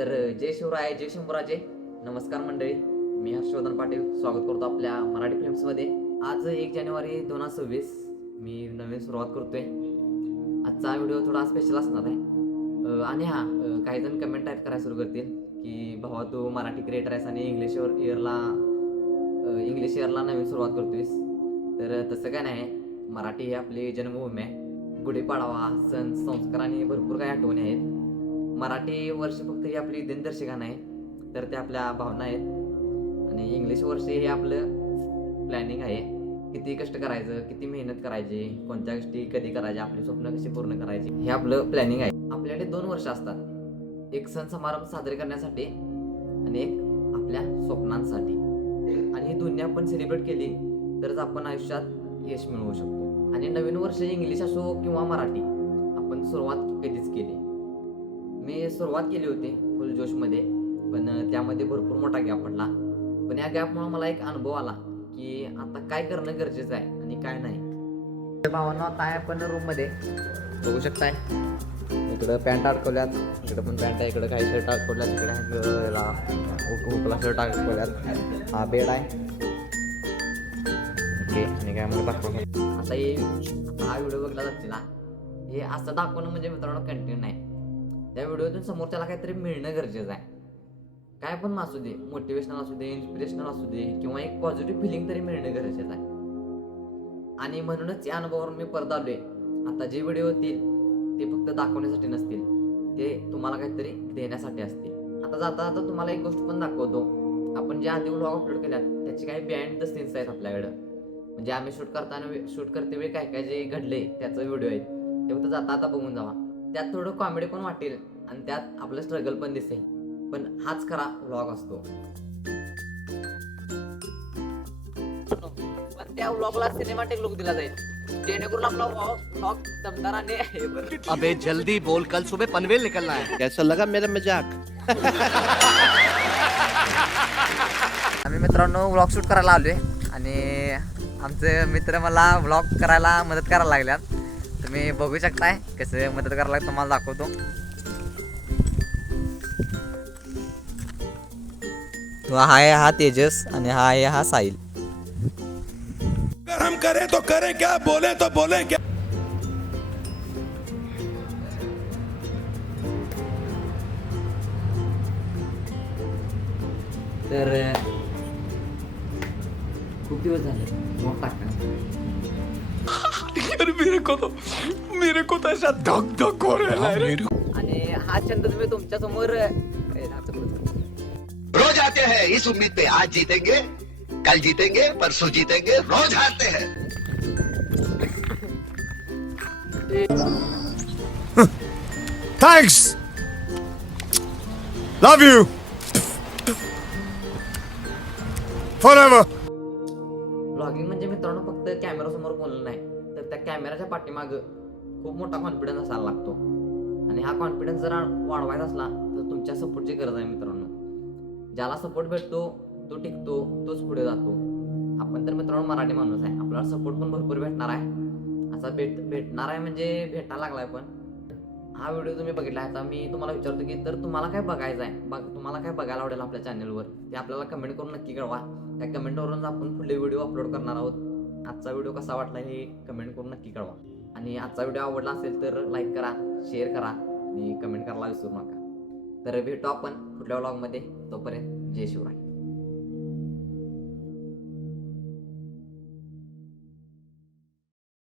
तर जय शिवराय, जय शंभूराजे. नमस्कार मंडळी, मी हर्षवर्धन पाटील स्वागत करतो आपल्या मराठी फिल्म्समध्ये. आज 1 जानेवारी 2026 मी नवीन सुरुवात करतोय. आजचा व्हिडिओ थोडा स्पेशल असणार आहे. आणि काही जण कमेंट टाईप करायला सुरू करतील की भावा तू मराठी क्रिएटर आहेस आणि इंग्लिश इयरला नवीन सुरुवात करतोयस. तर तसं काय नाही. मराठी ही आपली जन्मभूमी आहे. गुढीपाडवा, सण, संस्कार आणि भरपूर काही आठवणी आहेत. मराठी वर्ष फक्त ही आपली दिनदर्शिका नाही, तर ते आपल्या भावना आहेत. आणि इंग्लिश वर्ष हे आपलं प्लॅनिंग आहे. किती कष्ट करायचं, किती मेहनत करायची, कोणत्या गोष्टी कधी करायच्या, आपली स्वप्न कशी पूर्ण करायची, हे आपलं प्लॅनिंग आहे. आपल्याकडे 2 वर्ष असतात, एक सण समारंभ साजरे करण्यासाठी आणि एक आपल्या स्वप्नांसाठी. आणि ही दोन्ही आपण सेलिब्रेट केली तरच आपण आयुष्यात यश मिळवू शकतो. आणि नवीन वर्ष इंग्लिश असो किंवा मराठी, आपण सुरुवात कधीच केली. मी सुरुवात केली होती फुल जोशमध्ये, पण त्यामध्ये भरपूर मोठा गॅप पडला. पण या गॅपमुळे मला एक अनुभव आला की आता काय करणं गरजेचं आहे आणि काय नाही. भावांनो, आता आहे आपण रूममध्ये, बघू शकताय. इकडं पॅन्ट अडकवल्यात, इकडं पण पॅन्ट आहे, इकडं काही शर्ट अडकवल्यात, इकडे हुकला शर्ट अडकवल्यात. हा बेड आहे. ओके, आणि काय मग दाखवतो आता हा व्हिडिओ बघला जातील ना, हे असं दाखवणं म्हणजे मित्रांनो कंटिन्यू नाही. त्या व्हिडिओतून समोरच्याला काहीतरी मिळणं गरजेचं आहे. काय पण असू दे, मोटिवेशनल असू दे, इन्स्पिरेशनल असू दे, किंवा एक पॉझिटिव्ह फिलिंग तरी मिळणं गरजेचं आहे. आणि म्हणूनच या अनुभवावर मी परत आलोय. आता जे व्हिडिओ होतील ते फक्त दाखवण्यासाठी नसतील, ते तुम्हाला काहीतरी देण्यासाठी असतील. आता जाता जाता तुम्हाला एक गोष्ट पण दाखवतो. आपण जे आधी व्लॉग अपलोड केल्यात त्याचे काही बिहाइंड द सीन्स आहेत आपल्याकडं. म्हणजे आम्ही शूट करते वेळी काय काय जे घडले त्याचं व्हिडिओ आहेत, ते फक्त जाता आता बघून जावा. त्यात थोडं कॉमेडी पण वाटेल आणि त्यात आपलं स्ट्रगल पण दिसेल. पण हाच खरा व्लॉग असतो. पण त्या व्लॉगला सिनेमॅटिक लुक दिला जाईल, जेणेकरून आपला व्लॉग दमदार आणि अबे जल्दी बोल, कल सुबह पनवेल निकलना है. कैसा लगा मेरा मजाक? आम्ही मित्रांनो व्लॉग शूट करायला आलोय आणि आमचे मित्र मला व्लॉग करायला मदत करायला लागल्यात. तुम्ही बघू शकताय कसं मदत करायला लागतं, तुम्हाला दाखवतो. हा आहे हा तेजस आणि हा आहे हा साहिल. हम करे तो करे क्या, बोले तो बोले क्या. तर खूप दिवस झाले मग टाका. मेरे को तो ऐसा धक धक हो रहा है. आणि हा छंद तुम्ही तुमच्या समोर रोज आते हैं इस उम्मीद पे आज जीतेंगे, कल जीतेंगे, परसों जीतेंगे, रोज हारते हैं. Thanks, love you forever. Blogging म्हणजे मित्रांनो फक्त कॅमेरा समोर बोलणं नाही, तर त्या कॅमेराच्या पाठीमाग खूप मोठा कॉन्फिडन्स असायला लागतो. आणि हा कॉन्फिडन्स जर वाढवायचा असला तर तुमच्या सपोर्टची गरज आहे मित्रांनो. ज्याला सपोर्ट भेटतो तो टिकतो, तोच पुढे जातो. आपण तर मित्रांनो मराठी माणूस आहे, आपल्याला सपोर्ट पण भरपूर भेटणार आहे. असा भेटणार आहे म्हणजे भेटायला लागलाय. पण हा व्हिडिओ तुम्ही बघितला, आता मी तुम्हाला विचारतो की तर तुम्हाला काय बघायचं आहे, तुम्हाला काय बघायला आवडेल आपल्या चॅनलवर, ते आपल्याला कमेंट करून नक्की कळवा. त्या कमेंटवरून आपण पुढले व्हिडिओ अपलोड करणार आहोत. आजचा व्हिडिओ कसा वाटला हे कमेंट करून नक्की कळवा. आणि आजचा व्हिडिओ आवडला असेल तर लाईक करा, शेअर करा आणि कमेंट करायला विसरू नका. तर भेटू आपण पुढल्या व्लॉगमध्ये. तोपर्यंत जय शिवराय.